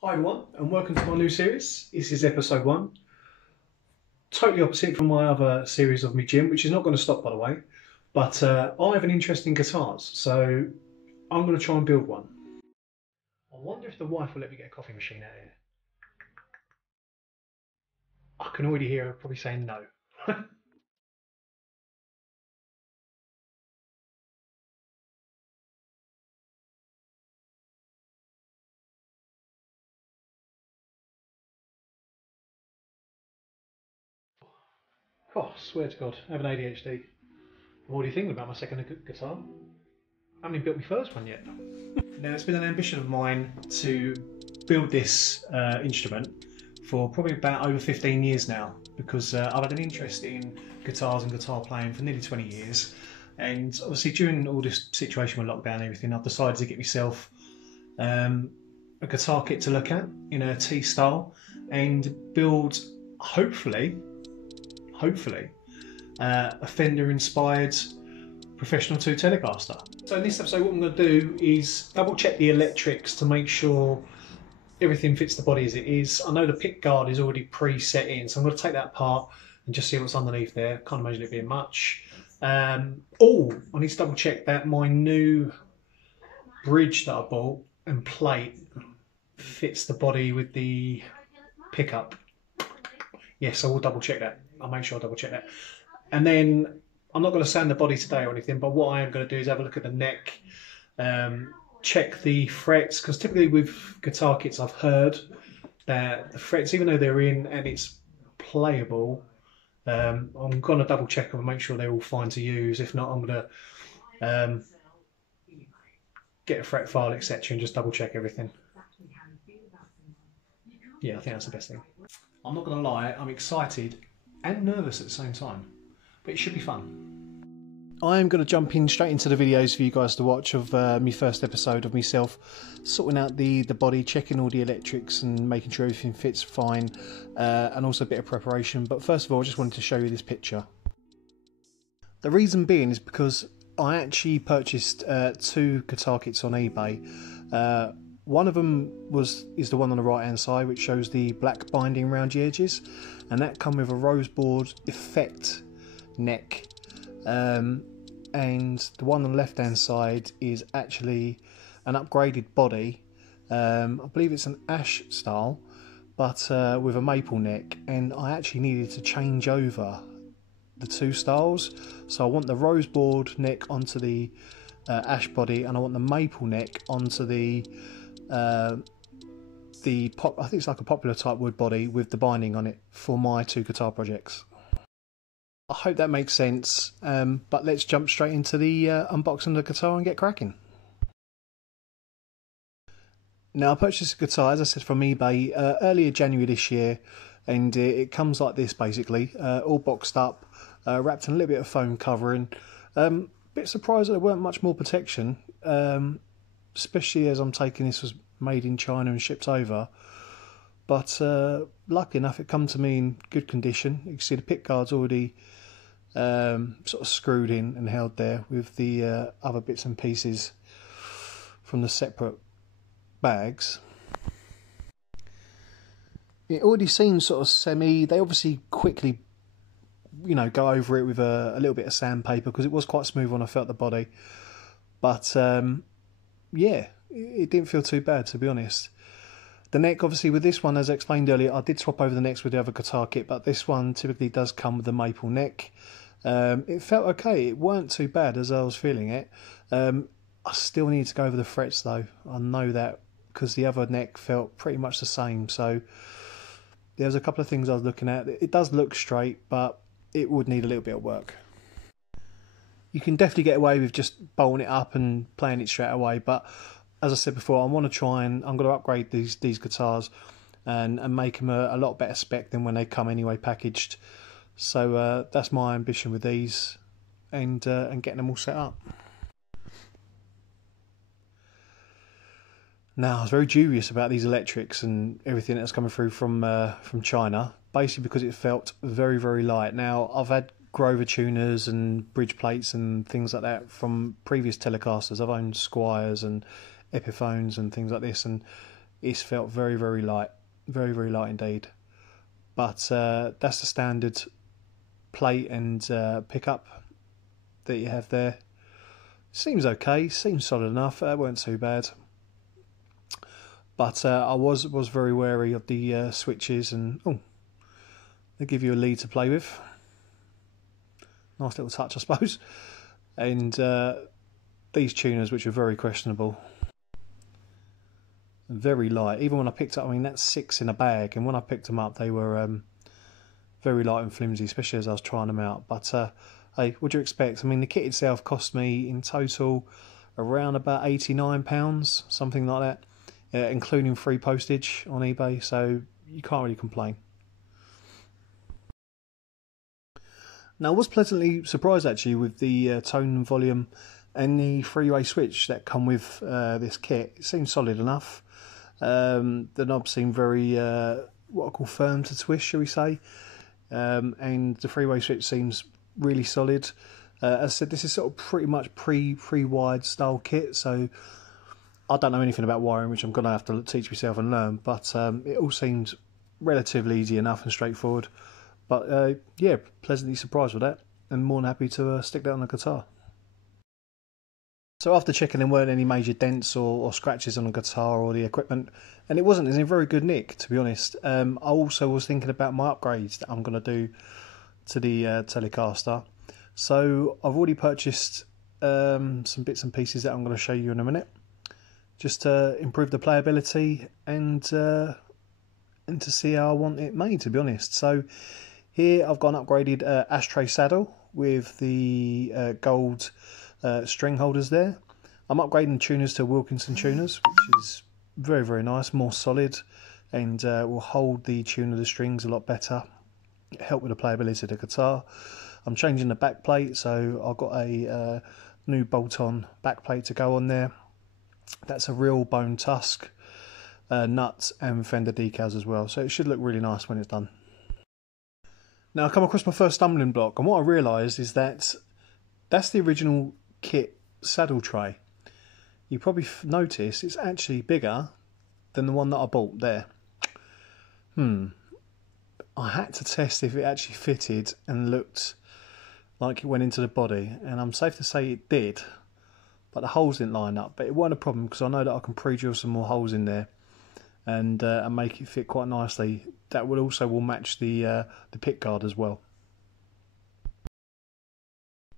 Hi everyone, and welcome to my new series. This is episode 1. Totally opposite from my other series of my gym, which is not going to stop by the way. But I have an interest in guitars, so I'm going to try and build one. I wonder if the wife will let me get a coffee machine out here. I can already hear her probably saying no. Oh, I swear to God, I have an ADHD. I'm already thinking about my second guitar. I haven't even built my first one yet. Now, it's been an ambition of mine to build this instrument for probably about over 15 years now, because I've had an interest in guitars and guitar playing for nearly 20 years. And obviously, during all this situation with lockdown and everything, I've decided to get myself a guitar kit to look at in a T style and build, hopefully, a Fender Inspired Professional 2 Telecaster. So in this episode what I'm going to do is double check the electrics to make sure everything fits the body as it is. I know the pick guard is already pre-set in, so I'm going to take that apart and just see what's underneath there. Can't imagine it being much. I need to double check that my new bridge that I bought and plate fits the body with the pickup. Yes, I will double check that. I'll make sure I double check that. And then I'm not going to sand the body today or anything, but what I am going to do is have a look at the neck, check the frets, because typically with guitar kits I've heard that the frets, even though they're in and it's playable, I'm going to double check them and make sure they're all fine to use. If not, I'm going to get a fret file, etc., and just double check everything. Yeah, I think that's the best thing. I'm not going to lie, I'm excited and nervous at the same time, but it should be fun. I am going to jump in straight into the videos for you guys to watch of my first episode of myself sorting out the body, checking all the electrics and making sure everything fits fine, and also a bit of preparation. But first of all, I just wanted to show you this picture. The reason being is because I actually purchased 2 guitar kits on eBay. One of them is the one on the right hand side, which shows the black binding around the edges, and that come with a rose board effect neck. And the one on the left hand side is actually an upgraded body. I believe it's an ash style, but with a maple neck, and I actually needed to change over the 2 styles. So I want the rose board neck onto the ash body, and I want the maple neck onto the I think it's like a popular type wood body with the binding on it for my 2 guitar projects. I hope that makes sense, but let's jump straight into the unboxing of the guitar and get cracking. Now, I purchased a guitar, as I said, from eBay earlier January this year, and it comes like this basically, all boxed up, wrapped in a little bit of foam covering. Bit surprised that there weren't much more protection, especially as I'm taking this was made in China and shipped over. But luckily enough, it come to me in good condition. You can see the pick guard's already sort of screwed in and held there with the other bits and pieces from the separate bags. It already seems sort of semi. They obviously quickly, go over it with a little bit of sandpaper because it was quite smooth when I felt the body. But yeah, it didn't feel too bad, to be honest. The neck, obviously, with this one, as I explained earlier, I did swap over the necks with the other guitar kit, but this one typically does come with the maple neck. It felt okay. It weren't too bad as I was feeling it. I still need to go over the frets, though. I know that because the other neck felt pretty much the same. So there's a couple of things I was looking at. It does look straight, but it would need a little bit of work. You can definitely get away with just bolting it up and playing it straight away, but as I said before, I want to try and I'm going to upgrade these guitars and make them a lot better spec than when they come anyway packaged. So that's my ambition with these, and getting them all set up. Now, I was very dubious about these electrics and everything that's coming through from China, basically because it felt very, very light. Now, I've had Grover tuners and bridge plates and things like that from previous Telecasters. I've owned Squires and Epiphones and things like this, and it's felt very, very light, very light indeed. But that's the standard plate and pickup that you have there. Seems okay, seems solid enough. That weren't too bad. But I was very wary of the switches, and they give you a lead to play with. Nice little touch, I suppose. And these tuners, which are very questionable, very light. Even when I picked up, I mean, that's 6 in a bag, and when I picked them up, they were very light and flimsy, especially as I was trying them out. But hey, what do you expect? I mean, the kit itself cost me in total around about £89, something like that, including free postage on eBay, so you can't really complain. Now, I was pleasantly surprised actually with the tone and volume and the three-way switch that come with this kit. It seems solid enough. The knobs seem very, what I call firm to twist, shall we say. And the three-way switch seems really solid. As I said, this is sort of pretty much pre-wired style kit, so I don't know anything about wiring, which I'm going to have to teach myself and learn, but it all seems relatively easy enough and straightforward. But yeah, pleasantly surprised with that, and more than happy to stick that on the guitar. So after checking, there weren't any major dents or scratches on the guitar or the equipment, and it wasn't in very good nick, to be honest. I also was thinking about my upgrades that I'm going to do to the Telecaster. So I've already purchased some bits and pieces that I'm going to show you in a minute, just to improve the playability and to see how I want it made, to be honest. So here I've got an upgraded ashtray saddle with the gold string holders there. I'm upgrading tuners to Wilkinson tuners, which is very nice, more solid, and will hold the tune of the strings a lot better, help with the playability of the guitar. I'm changing the back plate, so I've got a new bolt-on back plate to go on there. That's a real bone tusk, nuts and Fender decals as well, so it should look really nice when it's done. Now I come across my first stumbling block, and what I realised is that that's the original kit saddle tray. You probably notice it's actually bigger than the one that I bought there. I had to test if it actually fitted and looked like it went into the body, and I'm safe to say it did, but the holes didn't line up. But it wasn't a problem, because I know that I can pre-drill some more holes in there and make it fit quite nicely. That will match the pick guard as well.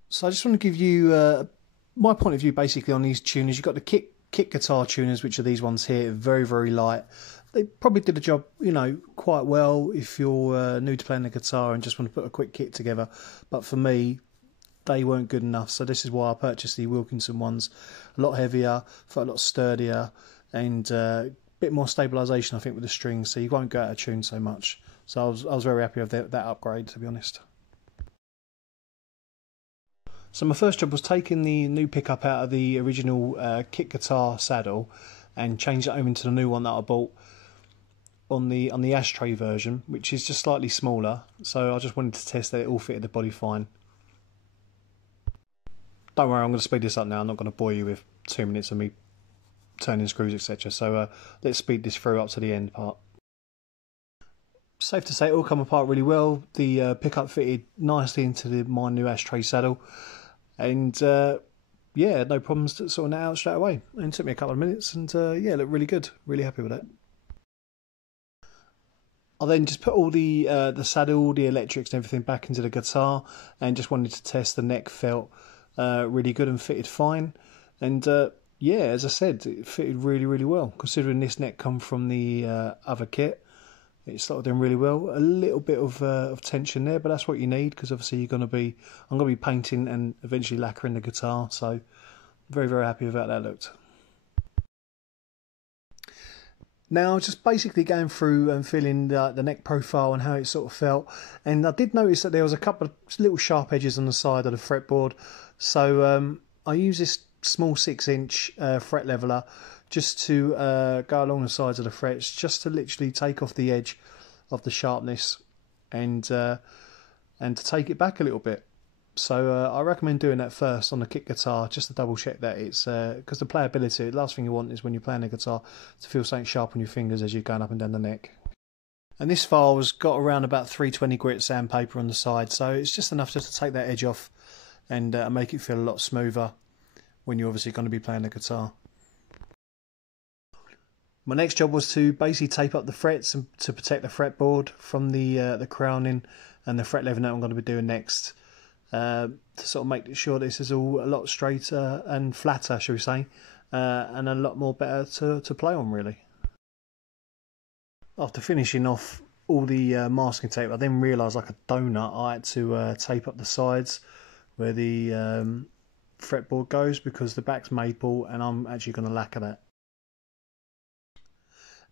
So I just want to give you my point of view basically on these tuners. You've got the kit guitar tuners, which are these ones here, very light. They probably did the job, you know, quite well if you're new to playing the guitar and just want to put a quick kit together. But for me, they weren't good enough, so this is why I purchased the Wilkinson ones. A lot heavier, felt a lot sturdier, and a bit more stabilisation, I think, with the strings, so you won't go out of tune so much. So I was very happy with that upgrade, to be honest. So my first job was taking the new pickup out of the original kit guitar saddle and change it over into the new one that I bought on the ashtray version, which is just slightly smaller. So I just wanted to test that it all fitted the body fine. Don't worry, I'm going to speed this up now. I'm not going to bore you with 2 minutes of me turning screws, etc. So let's speed this through up to the end part. Safe to say it all come apart really well. The pickup fitted nicely into my new ashtray saddle, and yeah, no problems sorting that out straight away. And it took me a couple of minutes, and yeah, it looked really good. Really happy with that. I then just put all the saddle, the electrics and everything back into the guitar, and just wanted to test the neck felt really good and fitted fine. And yeah, as I said, it fitted really well, considering this neck come from the other kit. It slotted in really well. A little bit of tension there, but that's what you need, because obviously I'm going to be painting and eventually lacquering the guitar. So very happy with how that looked. Now, just basically going through and feeling the neck profile and how it sort of felt, and I did notice that there was a couple of little sharp edges on the side of the fretboard. So I use this small 6-inch fret leveler just to go along the sides of the frets, just to literally take off the edge of the sharpness and to take it back a little bit. So I recommend doing that first on the kick guitar, just to double check that it's, because the playability, the last thing you want is when you're playing the guitar to feel something sharp on your fingers as you're going up and down the neck. And this file's got around about 320 grit sandpaper on the side, so it's just enough just to take that edge off and make it feel a lot smoother when you're obviously going to be playing the guitar. My next job was to basically tape up the frets and to protect the fretboard from the crowning and the fret leveling that I'm going to be doing next, to sort of make sure this is all a lot straighter and flatter, shall we say, and a lot more better to play on, really. After finishing off all the masking tape, I then realised, like a donut, I had to tape up the sides where the fretboard goes, because the back's maple and I'm actually going to lacquer that.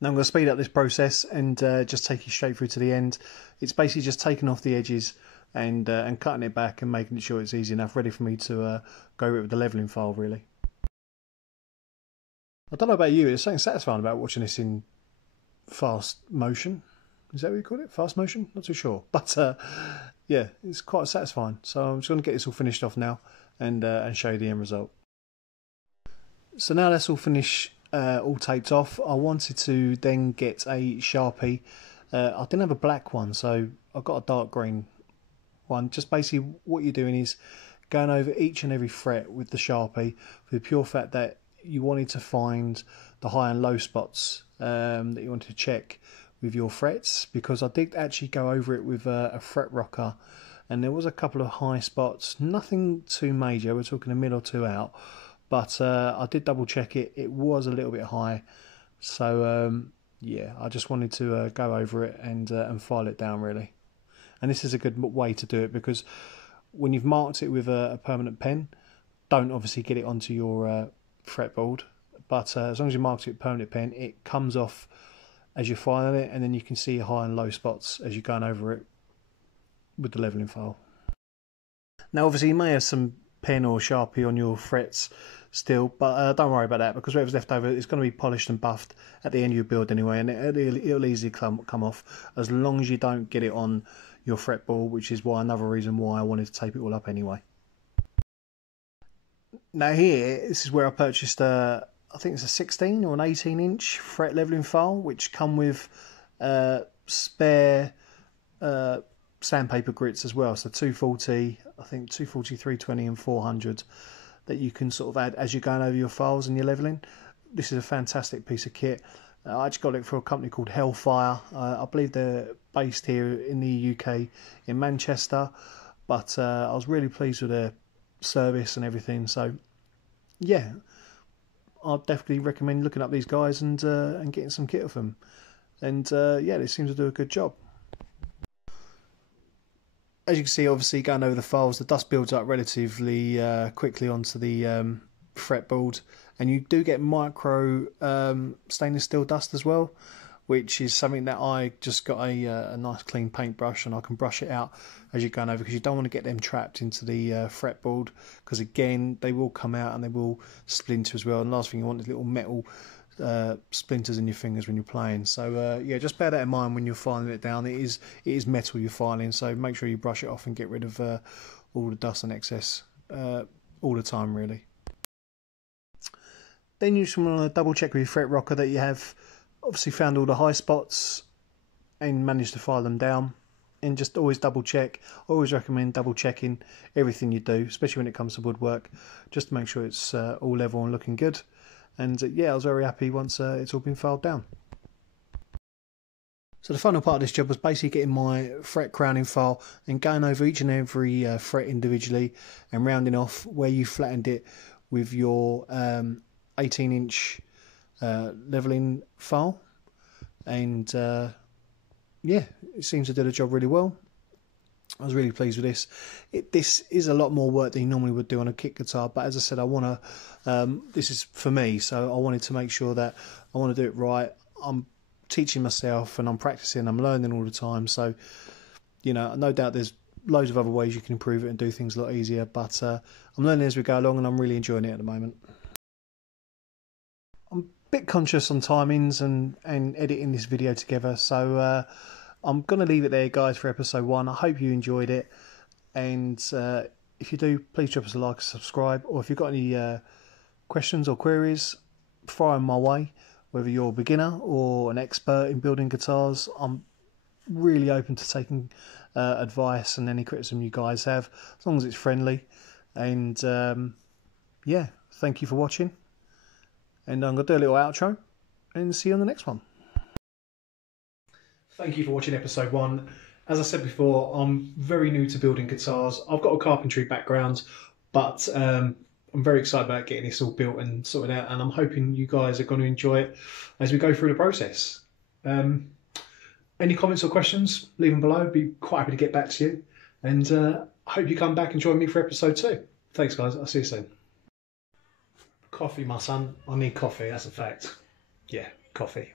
Now I'm going to speed up this process and just take you straight through to the end. It's basically just taking off the edges and cutting it back and making sure it's easy enough, ready for me to go with the leveling file, really. I don't know about you, there's something satisfying about watching this in fast motion. Is that what you call it? Fast motion? Not too sure. But yeah, it's quite satisfying. So I'm just going to get this all finished off now and show you the end result. So now that's all finished, all taped off. I wanted to then get a Sharpie. I didn't have a black one, so I got a dark green one. Just basically what you're doing is going over each and every fret with the Sharpie, for the pure fact that you wanted to find the high and low spots that you wanted to check with your frets, because I did actually go over it with a fret rocker, and there was a couple of high spots, nothing too major, we're talking a mil or two out, but I did double check it, it was a little bit high. So yeah, I just wanted to go over it and file it down, really. And this is a good way to do it, because when you've marked it with a permanent pen, don't obviously get it onto your fretboard, but as long as you mark it with permanent pen, it comes off as you're filing it, and then you can see your high and low spots as you're going over it with the leveling file. Now obviously you may have some pen or Sharpie on your frets still, but don't worry about that, because whatever's left over is going to be polished and buffed at the end of your build anyway, and it'll easily come off, as long as you don't get it on your fretboard, which is another reason why I wanted to tape it all up anyway. Now here, this is where I purchased I think it's a 16 or an 18 inch fret leveling file, which come with spare sandpaper grits as well. So 240, I think 240, 320 and 400 that you can sort of add as you're going over your files and you're leveling. This is a fantastic piece of kit. I actually got it for a company called Hellfire. I believe they're based here in the UK in Manchester, but I was really pleased with their service and everything. So yeah, I'd definitely recommend looking up these guys and getting some kit of them. And yeah, they seem to do a good job. As you can see, obviously going over the files, the dust builds up relatively quickly onto the fretboard, and you do get micro stainless steel dust as well, which is something that I just got a nice clean paintbrush, and I can brush it out as you're going over, because you don't want to get them trapped into the fretboard, because again they will come out and they will splinter as well, and the last thing you want is little metal splinters in your fingers when you're playing. So yeah, just bear that in mind when you're filing it down. It is metal you're filing, so make sure you brush it off and get rid of all the dust and excess all the time, really. Then you just want to double check with your fret rocker that you have obviously found all the high spots and managed to file them down, and just always double check. I always recommend double checking everything you do, especially when it comes to woodwork, just to make sure it's all level and looking good. And yeah, I was very happy once it's all been filed down. So the final part of this job was basically getting my fret crowning file and going over each and every fret individually and rounding off where you flattened it with your 18 inch leveling file. And yeah, it seems to do the job really well. I was really pleased with this. This is a lot more work than you normally would do on a kit guitar, but as I said, I want to. This is for me, so I wanted to make sure that I want to do it right. I'm teaching myself and I'm practicing. I'm learning all the time, so you know, no doubt there's loads of other ways you can improve it and do things a lot easier. But I'm learning as we go along, and I'm really enjoying it at the moment. I'm a bit conscious on timings and editing this video together, so. I'm going to leave it there, guys, for episode 1. I hope you enjoyed it, and If you do, please drop us a like and subscribe. Or if you've got any questions or queries, fire them my way. Whether you're a beginner or an expert in building guitars, I'm really open to taking advice and any criticism you guys have, as long as it's friendly. And yeah, thank you for watching. And I'm going to do a little outro and see you on the next one. Thank you for watching episode 1. As I said before, I'm very new to building guitars. I've got a carpentry background, but I'm very excited about getting this all built and sorted out, and I'm hoping you guys are going to enjoy it as we go through the process. Any comments or questions, leave them below. I'd be quite happy to get back to you. And I hope you come back and join me for episode 2. Thanks, guys. I'll see you soon. Coffee, my son. I need coffee, that's a fact. Yeah, coffee.